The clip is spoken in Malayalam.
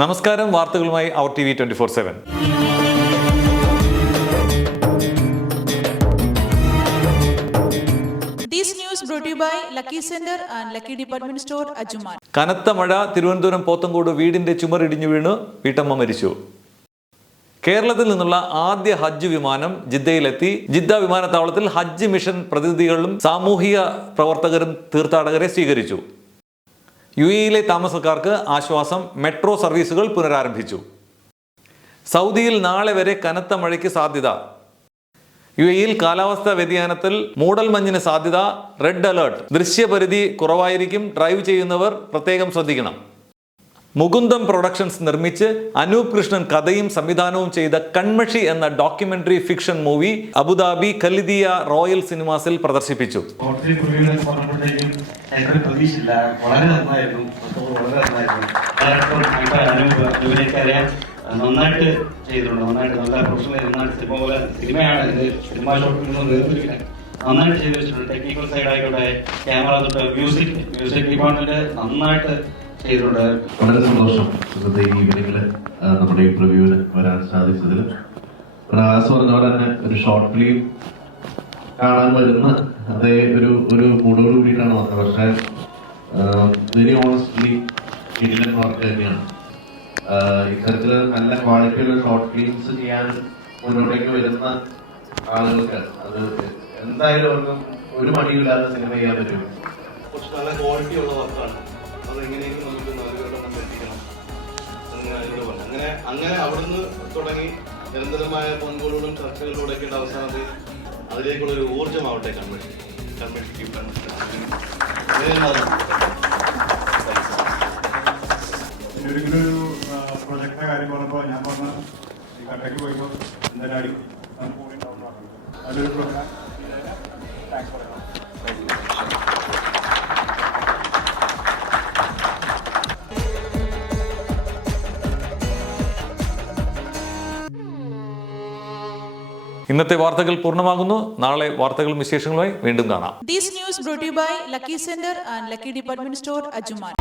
നമസ്കാരം വാർത്തകളുമായി അവർ T V twenty four seven. കനത്ത മഴ തിരുവനന്തപുരം പോത്തങ്കോട് വീടിന്റെ ചുമരിടിഞ്ഞു വീണ് വീട്ടമ്മ മരിച്ചു. കേരളത്തിൽ നിന്നുള്ള ആദ്യ ഹജ്ജ് വിമാനം ജിദ്ദയിലെത്തി. ജിദ്ദ വിമാനത്താവളത്തിൽ ഹജ്ജ് മിഷൻ പ്രതിനിധികളും സാമൂഹിക പ്രവർത്തകരും തീർത്ഥാടകരെ സ്വീകരിച്ചു. യു എയിലെ താമസക്കാർക്ക് ആശ്വാസം മെട്രോ സർവീസുകൾ പുനരാരംഭിച്ചു. സൗദിയിൽ നാളെ വരെ കനത്ത മഴയ്ക്ക് സാധ്യത. യു എയിൽ കാലാവസ്ഥാ വ്യതിയാനത്തിൽ മൂടൽമഞ്ഞിന് സാധ്യത റെഡ് അലേർട്ട്. ദൃശ്യപരിധി കുറവായിരിക്കും ഡ്രൈവ് ചെയ്യുന്നവർ പ്രത്യേകം ശ്രദ്ധിക്കണം. മുകുന്ദം പ്രൊഡക്ഷൻസ് നിർമ്മിച്ച് അനൂപ് കൃഷ്ണൻ കഥയും സംവിധാനവും ചെയ്ത കൺമഷി എന്ന documentary fiction movie Abu Dhabi Khalidiya royal സിനിമാസിൽ പ്രദർശിപ്പിച്ചു. നന്നായിട്ട് ചെയ്തിട്ടുണ്ട്. നന്നായിട്ട് നല്ല പ്രൊഫഷണൽ നന്നായിട്ട് ചെയ്ത് വെച്ചിട്ടുണ്ട്. ടെക്നിക്കൽ സൈഡ് ആയിക്കോട്ടെ ക്യാമറ തൊട്ട് മ്യൂസിക് മ്യൂസിക് ഡിപ്പാർട്ട്മെന്റ് നന്നായിട്ട് ചെയ്തിട്ടുണ്ട് വളരെ സന്തോഷം ഇന്നത്തെ ഈവനിങ്ങിൽ നമ്മുടെ ഇന്റർവ്യൂവിന് വരാൻ സാധിച്ചതിൽ പ്രകാശ് പറഞ്ഞ പോലെ തന്നെ ഒരു ഷോർട്ട് ഫിലിം കാണാൻ വരുന്ന അതേ ഒരു ഒരു മൂടോട് കൂടിയിട്ടാണ് വന്നത്. പക്ഷേ വെരി ഓണസ്റ്റ്ലി ഇന്ത്യൻ വർക്ക് തന്നെയാണ്. ആഹ് ഇത്തരത്തിൽ നല്ല ക്വാളിറ്റിയുള്ള ഷോർട്ട് ഫിലിംസ് ചെയ്യാൻ മുന്നോട്ടേക്ക് വരുന്ന ആളുകൾക്ക് അത് എന്തായാലും അവർക്ക് ഒരു മടിയില്ലാതെ സിനിമ ചെയ്യാൻ പറ്റും. കുറച്ച് നല്ല ക്വാളിറ്റി ഉള്ള വർക്കാണ് അത് എങ്ങനെയെങ്കിലും നമുക്ക് നാലുപേരുടെ മുന്നിൽ എത്തിക്കണം. അങ്ങനെ അതിനോട് പറഞ്ഞു. അങ്ങനെ അങ്ങനെ അവിടുന്ന് തുടങ്ങി നിരന്തരമായ ഫോൺ കോളുകളും ചർച്ചകളിലൂടെയൊക്കെ അവസാനത്തിൽ അതിലേക്കുള്ള ഒരു ഊർജമാവട്ടെ കൺവെൻഷൻ കൺവെൻഷൻ ഒരിക്കലും ഒരു പ്രൊജക്ടിന്റെ കാര്യം പറഞ്ഞപ്പോൾ ഞാൻ പറഞ്ഞ ഈ കട്ടയ്ക്ക് പോയപ്പോൾ എന്തായാലും അതിലൊരു ഇന്നത്തെ വാർത്തകൾ പൂർണമാകുന്നു നാളെ വാർത്തകളും വിശേഷങ്ങളുമായി വീണ്ടും കാണാം to you by Lucky Center and Lucky Department Store, Ajuman.